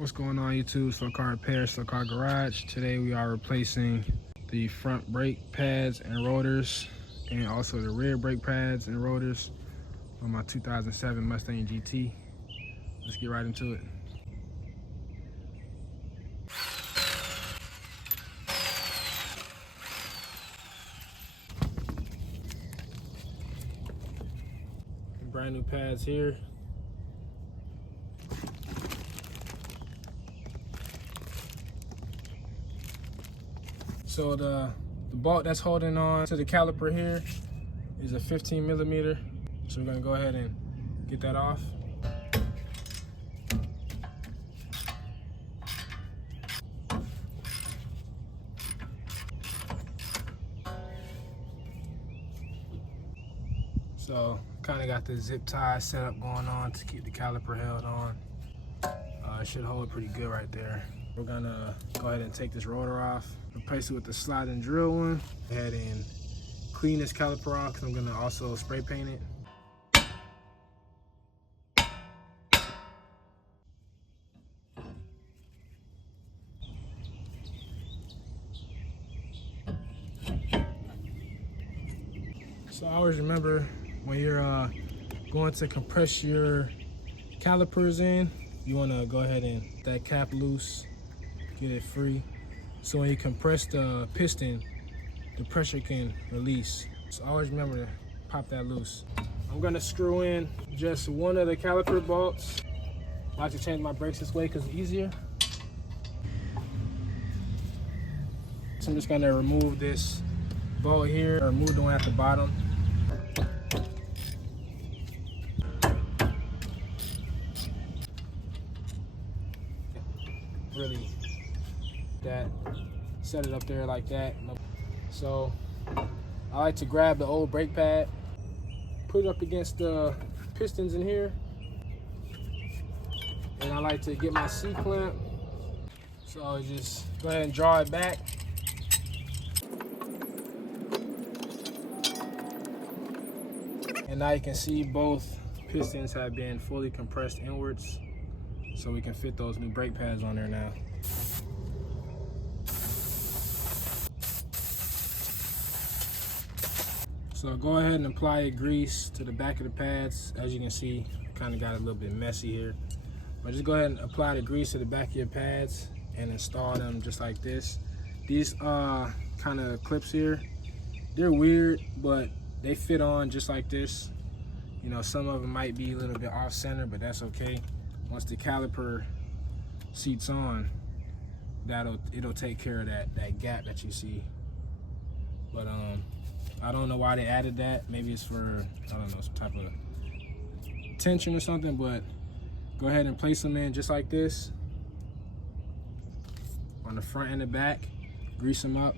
What's going on YouTube? Slow Car Repair, Slow Car Garage. Today we are replacing the front brake pads and rotors and also the rear brake pads and rotors on my 2007 Mustang GT. Let's get right into it. Brand new pads here. So the bolt that's holding on to the caliper here is a 15 millimeter. So we're gonna go ahead and get that off. So kind of got the zip tie setup going on to keep the caliper held on. It should hold pretty good right there. We're gonna go ahead and take this rotor off, replace it with the sliding drill one. Go ahead and clean this caliper off because I'm gonna also spray paint it. So I always remember when you're going to compress your calipers in, you want to go ahead and get that cap loose, get it free. So when you compress the piston, the pressure can release. So always remember to pop that loose. I'm going to screw in just one of the caliper bolts. I like to change my brakes this way because it's easier. So I'm just going to remove this bolt here, or remove the one at the bottom. Really that, set it up there like that. So I like to grab the old brake pad, put it up against the pistons in here, and I like to get my C-clamp. So I just go ahead and draw it back. And now you can see both pistons have been fully compressed inwards. So we can fit those new brake pads on there now. So go ahead and apply a grease to the back of the pads. As you can see, kind of got a little bit messy here. But just go ahead and apply the grease to the back of your pads and install them just like this. These kind of clips here, they're weird, but they fit on just like this. You know, some of them might be a little bit off center, but that's okay. Once the caliper seats on, it'll take care of that gap that you see. But I don't know why they added that. Maybe it's for, I don't know, some type of tension or something, but go ahead and place them in just like this on the front and the back. Grease them up.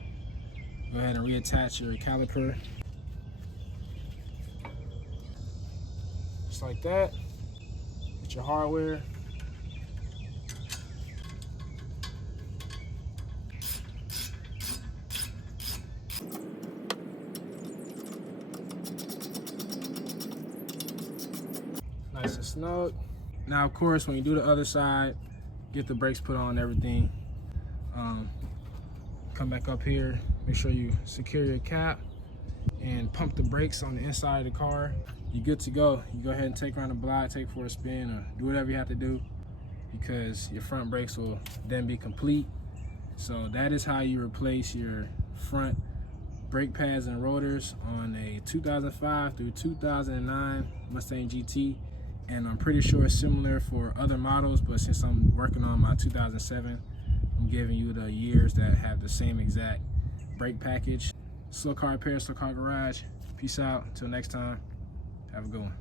Go ahead and reattach your caliper. Just like that. Get your hardware. Nice and snug. Now, of course, when you do the other side, get the brakes put on, everything. Come back up here, make sure you secure your cap and pump the brakes on the inside of the car. You're good to go. You go ahead and take around the block, take for a spin, or do whatever you have to do, because your front brakes will then be complete. So that is how you replace your front brake pads and rotors on a 2005 through 2009 Mustang GT. And I'm pretty sure it's similar for other models, but since I'm working on my 2007, I'm giving you the years that have the same exact brake package. Slow Car Repair, Slow Car Garage. Peace out. Until next time. Have a good one.